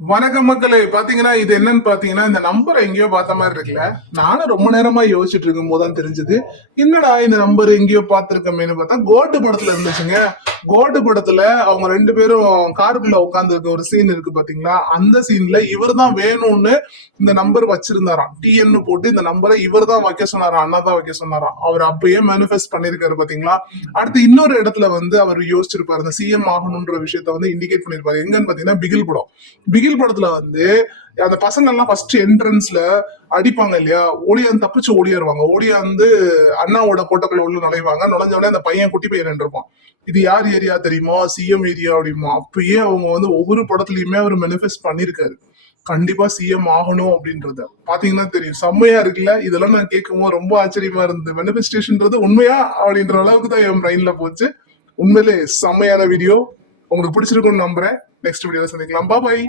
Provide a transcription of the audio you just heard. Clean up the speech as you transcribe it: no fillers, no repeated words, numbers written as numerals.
வணக்கம் மக்களே. பாத்தீங்கன்னா இது என்னன்னு பாத்தீங்கன்னா இந்த நம்பர் எங்கேயோ பார்த்த மாதிரி இருக்குல்ல. நானும் ரொம்ப நேரமா யோசிச்சுட்டு இருக்கும் போதுதான் தெரிஞ்சது. என்னடா இந்த நம்பர் எங்கேயோ பார்த்திருக்கமேன்னு பார்த்தா கோட்டு படத்துல இருந்துச்சுங்க. கோட்டு படத்துல அவங்க ரெண்டு பேரும் காருக்குள்ள உட்கார்ந்து இருக்க ஒரு சீன் இருக்கு பாத்தீங்களா. அந்த சீன்ல இவர் தான் வேணும்னு இந்த நம்பர் வச்சிருந்தாராம். டிஎன்னு போட்டு இந்த நம்பரை இவர் தான் வைக்க சொன்னாராம், அண்ணா தான் வைக்க சொன்னாராம். அவர் அப்பயே மேனிஃபெஸ்ட் பண்ணிருக்காரு பாத்தீங்களா. அடுத்து இன்னொரு இடத்துல வந்து அவர் யோசிச்சிருப்பாரு, இந்த சிஎம் ஆகணும்ன்ற விஷயத்த வந்து இண்டிகேட் பண்ணிருப்பாரு. எங்கன்னு பாத்தீங்கன்னா பிகில் படம். பிகில் படத்துல வந்து அந்த பசங்க எல்லாம் ஃபர்ஸ்ட் என்ட்ரன்ஸ்ல அடிப்பாங்க இல்லையா, ஓடியாந்து தப்பிச்சு ஓடியாருவாங்க. ஓடியாந்து அண்ணாவோட கோட்டைக்குள்ள உள்ள நுழைவாங்க. நுழைஞ்ச உடனே அந்த பையன் குட்டி பையன் இருப்பான். இது யார் ஏரியா தெரியுமா, சிஎம் ஏரியா அப்படிமா. அப்பயே அவங்க வந்து ஒவ்வொரு படத்துலயுமே அவர் மேனிஃபெஸ்ட் பண்ணிருக்காரு, கண்டிப்பா சிஎம் ஆகணும் அப்படின்றத. பாத்தீங்கன்னா தெரியும், செம்மையா இருக்குல்ல. இதெல்லாம் நான் கேட்கும்போது ரொம்ப ஆச்சரியமா இருந்தது. மேனிஃபெஸ்டேஷன்ன்றது உண்மையா அப்படின்ற அளவுக்கு தான் என் பிரைன்ல போச்சு. உண்மையிலே செம்மையான வீடியோ. உங்களுக்கு பிடிச்சிருக்கும்னு நம்புறேன். நெக்ஸ்ட் வீடியோல சந்திக்கலாம். பாய்.